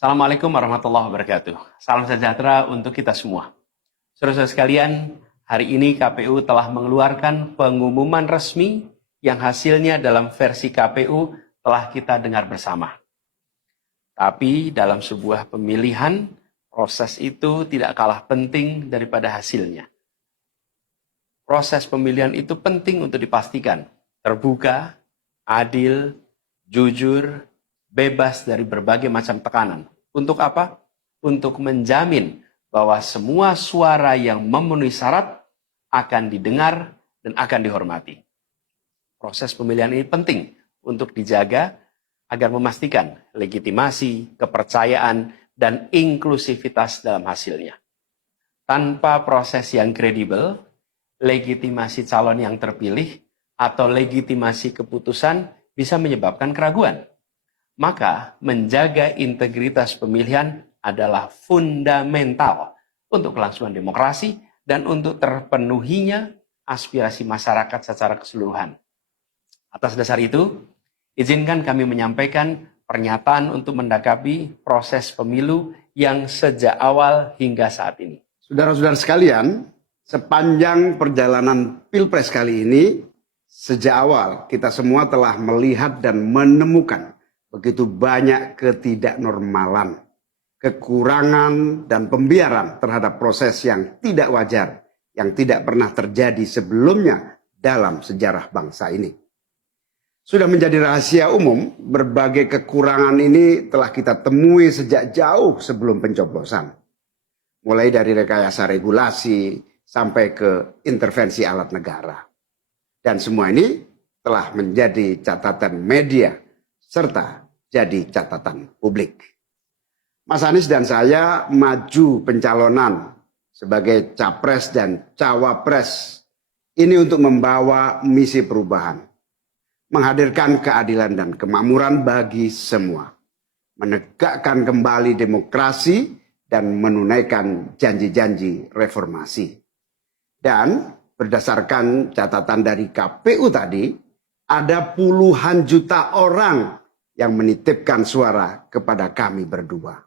Assalamualaikum warahmatullahi wabarakatuh. Salam sejahtera untuk kita semua. Saudara-saudara sekalian, hari ini KPU telah mengeluarkan pengumuman resmi yang hasilnya dalam versi KPU telah kita dengar bersama. Tapi dalam sebuah pemilihan, proses itu tidak kalah penting daripada hasilnya. Proses pemilihan itu penting untuk dipastikan terbuka, adil, jujur, bebas dari berbagai macam tekanan. Untuk apa? Untuk menjamin bahwa semua suara yang memenuhi syarat akan didengar dan akan dihormati. Proses pemilihan ini penting untuk dijaga agar memastikan legitimasi, kepercayaan, dan inklusivitas dalam hasilnya. Tanpa proses yang kredibel, legitimasi calon yang terpilih atau legitimasi keputusan bisa menyebabkan keraguan. Maka menjaga integritas pemilihan adalah fundamental untuk kelangsungan demokrasi dan untuk terpenuhinya aspirasi masyarakat secara keseluruhan. Atas dasar itu, izinkan kami menyampaikan pernyataan untuk mendakapi proses pemilu yang sejak awal hingga saat ini. Saudara-saudara sekalian, sepanjang perjalanan Pilpres kali ini, sejak awal kita semua telah melihat dan menemukan begitu banyak ketidaknormalan, kekurangan, dan pembiaran terhadap proses yang tidak wajar, yang tidak pernah terjadi sebelumnya dalam sejarah bangsa ini. Sudah menjadi rahasia umum, berbagai kekurangan ini telah kita temui sejak jauh sebelum pencoblosan. Mulai dari rekayasa regulasi sampai ke intervensi alat negara. Dan semua ini telah menjadi catatan media serta jadi catatan publik. Mas Anies dan saya maju pencalonan sebagai capres dan cawapres ini untuk membawa misi perubahan, menghadirkan keadilan dan kemakmuran bagi semua, menegakkan kembali demokrasi dan menunaikan janji-janji reformasi. Dan berdasarkan catatan dari KPU tadi, ada puluhan juta orang yang menitipkan suara kepada kami berdua.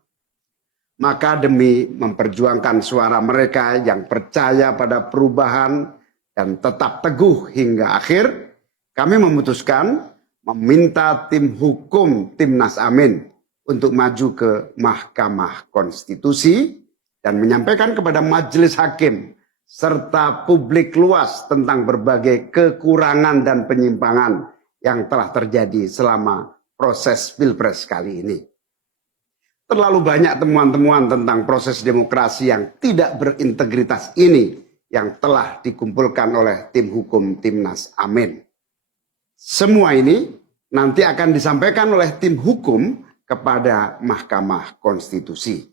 Maka demi memperjuangkan suara mereka yang percaya pada perubahan dan tetap teguh hingga akhir, kami memutuskan meminta tim hukum Timnas Amin untuk maju ke Mahkamah Konstitusi dan menyampaikan kepada majelis hakim serta publik luas tentang berbagai kekurangan dan penyimpangan yang telah terjadi selama proses Pilpres kali ini. Terlalu banyak temuan-temuan tentang proses demokrasi yang tidak berintegritas ini yang telah dikumpulkan oleh tim hukum Timnas Amin. Semua ini nanti akan disampaikan oleh tim hukum kepada Mahkamah Konstitusi.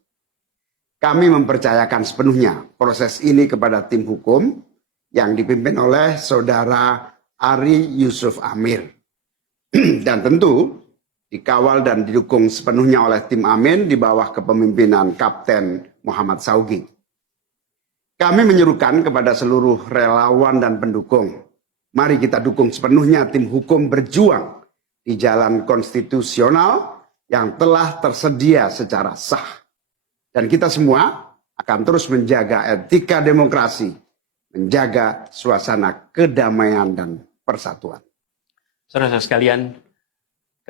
Kami mempercayakan sepenuhnya proses ini kepada tim hukum yang dipimpin oleh Saudara Ari Yusuf Amir. Dan tentu dikawal dan didukung sepenuhnya oleh tim Amin di bawah kepemimpinan Kapten Muhammad Saugi. Kami menyerukan kepada seluruh relawan dan pendukung, mari kita dukung sepenuhnya tim hukum berjuang di jalan konstitusional yang telah tersedia secara sah. Dan kita semua akan terus menjaga etika demokrasi, menjaga suasana kedamaian dan persatuan. Saudara-saudara sekalian,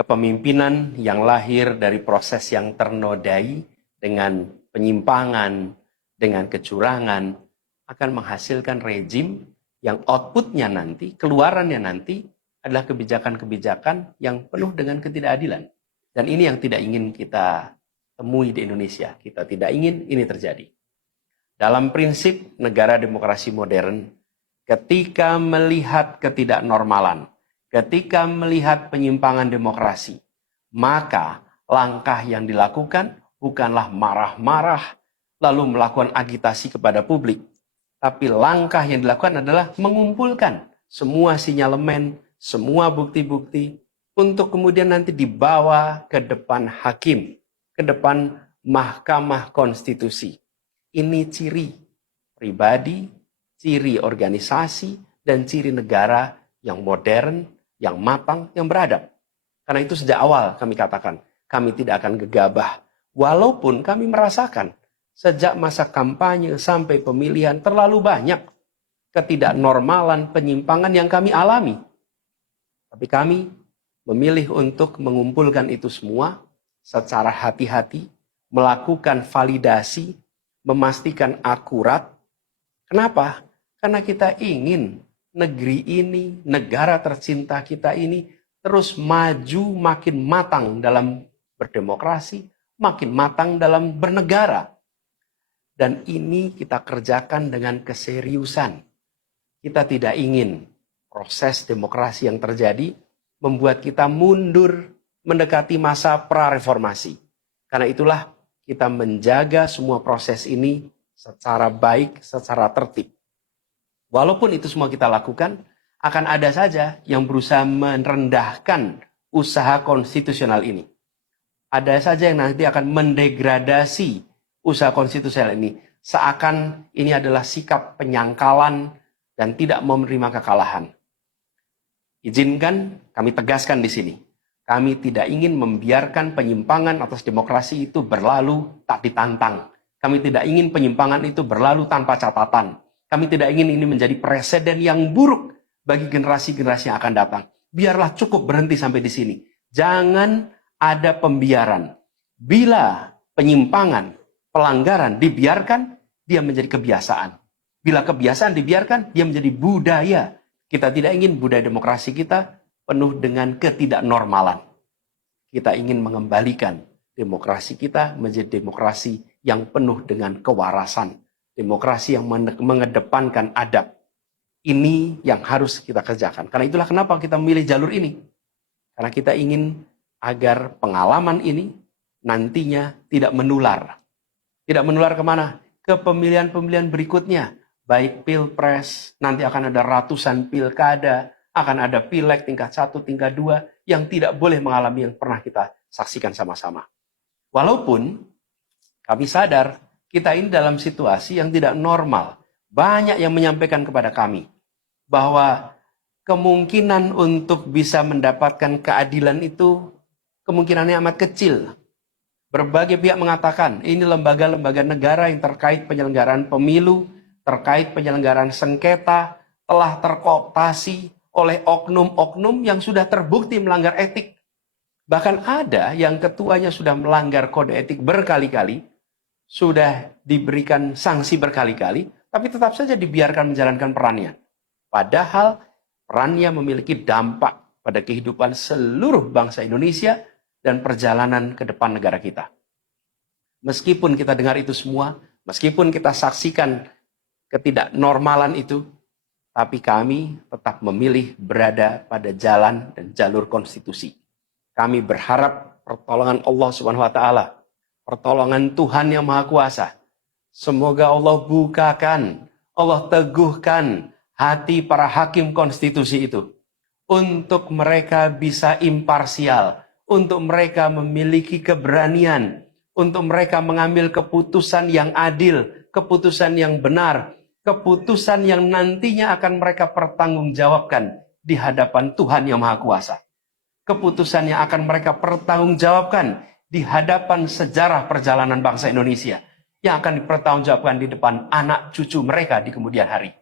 kepemimpinan yang lahir dari proses yang ternodai dengan penyimpangan, dengan kecurangan, akan menghasilkan rejim yang outputnya nanti, keluarannya nanti adalah kebijakan-kebijakan yang penuh dengan ketidakadilan. Dan ini yang tidak ingin kita temui di Indonesia. Kita tidak ingin ini terjadi. Dalam prinsip negara demokrasi modern, ketika melihat ketidaknormalan, ketika melihat penyimpangan demokrasi, maka langkah yang dilakukan bukanlah marah-marah lalu melakukan agitasi kepada publik. Tapi langkah yang dilakukan adalah mengumpulkan semua sinyalemen, semua bukti-bukti untuk kemudian nanti dibawa ke depan hakim, ke depan Mahkamah Konstitusi. Ini ciri pribadi, ciri organisasi, dan ciri negara yang modern, yang matang, yang beradab. Karena itu sejak awal kami katakan, kami tidak akan gegabah Walaupun kami merasakan sejak masa kampanye sampai pemilihan terlalu banyak ketidaknormalan, penyimpangan yang kami alami. Tapi kami memilih untuk mengumpulkan itu semua secara hati-hati, melakukan validasi, memastikan akurat. Kenapa? Karena kita ingin negeri ini, negara tercinta kita ini terus maju makin matang dalam berdemokrasi, makin matang dalam bernegara. Dan ini kita kerjakan dengan keseriusan. Kita tidak ingin proses demokrasi yang terjadi membuat kita mundur mendekati masa prareformasi. Karena itulah kita menjaga semua proses ini secara baik, secara tertib. Walaupun itu semua kita lakukan, akan ada saja yang berusaha merendahkan usaha konstitusional ini. Ada saja yang nanti akan mendegradasi usaha konstitusional ini. Seakan ini adalah sikap penyangkalan dan tidak mau menerima kekalahan. Izinkan kami tegaskan di sini. Kami tidak ingin membiarkan penyimpangan atas demokrasi itu berlalu tak ditantang. Kami tidak ingin penyimpangan itu berlalu tanpa catatan. Kami tidak ingin ini menjadi presiden yang buruk bagi generasi-generasi yang akan datang. Biarlah cukup berhenti sampai di sini. Jangan ada pembiaran. Bila penyimpangan, pelanggaran dibiarkan, dia menjadi kebiasaan. Bila kebiasaan dibiarkan, dia menjadi budaya. Kita tidak ingin budaya demokrasi kita penuh dengan ketidaknormalan. Kita ingin mengembalikan demokrasi kita menjadi demokrasi yang penuh dengan kewarasan. Demokrasi yang mengedepankan adab. Ini yang harus kita kerjakan. Karena itulah kenapa kita memilih jalur ini. Karena kita ingin agar pengalaman ini nantinya tidak menular. Tidak menular kemana? Ke pemilihan-pemilihan berikutnya. Baik pilpres, nanti akan ada ratusan pilkada, akan ada pileg tingkat 1, tingkat 2, yang tidak boleh mengalami yang pernah kita saksikan sama-sama. Walaupun kami sadar, kita ini dalam situasi yang tidak normal. Banyak yang menyampaikan kepada kami, bahwa kemungkinan untuk bisa mendapatkan keadilan itu, kemungkinannya amat kecil. Berbagai pihak mengatakan, ini lembaga-lembaga negara yang terkait penyelenggaraan pemilu, terkait penyelenggaraan sengketa, telah terkooptasi oleh oknum-oknum yang sudah terbukti melanggar etik. Bahkan ada yang ketuanya sudah melanggar kode etik berkali-kali, sudah diberikan sanksi berkali-kali, tapi tetap saja dibiarkan menjalankan perannya. Padahal perannya memiliki dampak pada kehidupan seluruh bangsa Indonesia dan perjalanan ke depan negara kita. Meskipun kita dengar itu semua, meskipun kita saksikan ketidaknormalan itu, tapi kami tetap memilih berada pada jalan dan jalur konstitusi. Kami berharap pertolongan Allah Subhanahu wa taala, pertolongan Tuhan yang Maha Kuasa. Semoga Allah bukakan, Allah teguhkan hati para hakim konstitusi itu untuk mereka bisa imparsial, untuk mereka memiliki keberanian, untuk mereka mengambil keputusan yang adil, keputusan yang benar, keputusan yang nantinya akan mereka pertanggungjawabkan di hadapan Tuhan yang Maha Kuasa. Keputusan yang akan mereka pertanggungjawabkan di hadapan sejarah perjalanan bangsa Indonesia, yang akan dipertanggungjawabkan di depan anak cucu mereka di kemudian hari.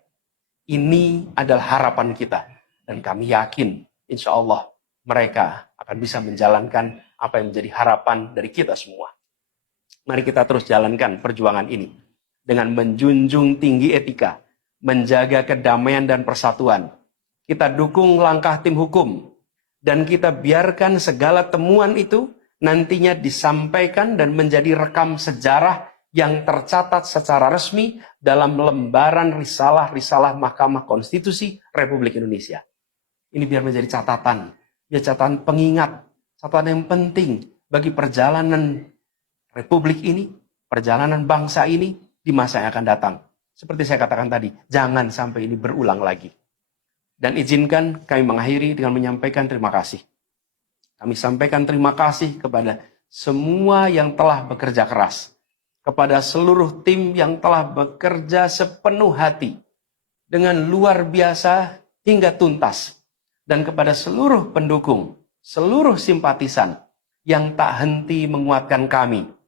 Ini adalah harapan kita, dan kami yakin insya Allah mereka akan bisa menjalankan apa yang menjadi harapan dari kita semua. Mari kita terus jalankan perjuangan ini dengan menjunjung tinggi etika, menjaga kedamaian dan persatuan. Kita dukung langkah tim hukum, dan kita biarkan segala temuan itu nantinya disampaikan dan menjadi rekam sejarah yang tercatat secara resmi dalam lembaran risalah-risalah Mahkamah Konstitusi Republik Indonesia. Ini biar menjadi catatan, biar catatan pengingat, catatan yang penting bagi perjalanan Republik ini, perjalanan bangsa ini di masa yang akan datang. Seperti saya katakan tadi, jangan sampai ini berulang lagi. Dan izinkan kami mengakhiri dengan menyampaikan terima kasih. Kami sampaikan terima kasih kepada semua yang telah bekerja keras, kepada seluruh tim yang telah bekerja sepenuh hati, dengan luar biasa hingga tuntas, dan kepada seluruh pendukung, seluruh simpatisan yang tak henti menguatkan kami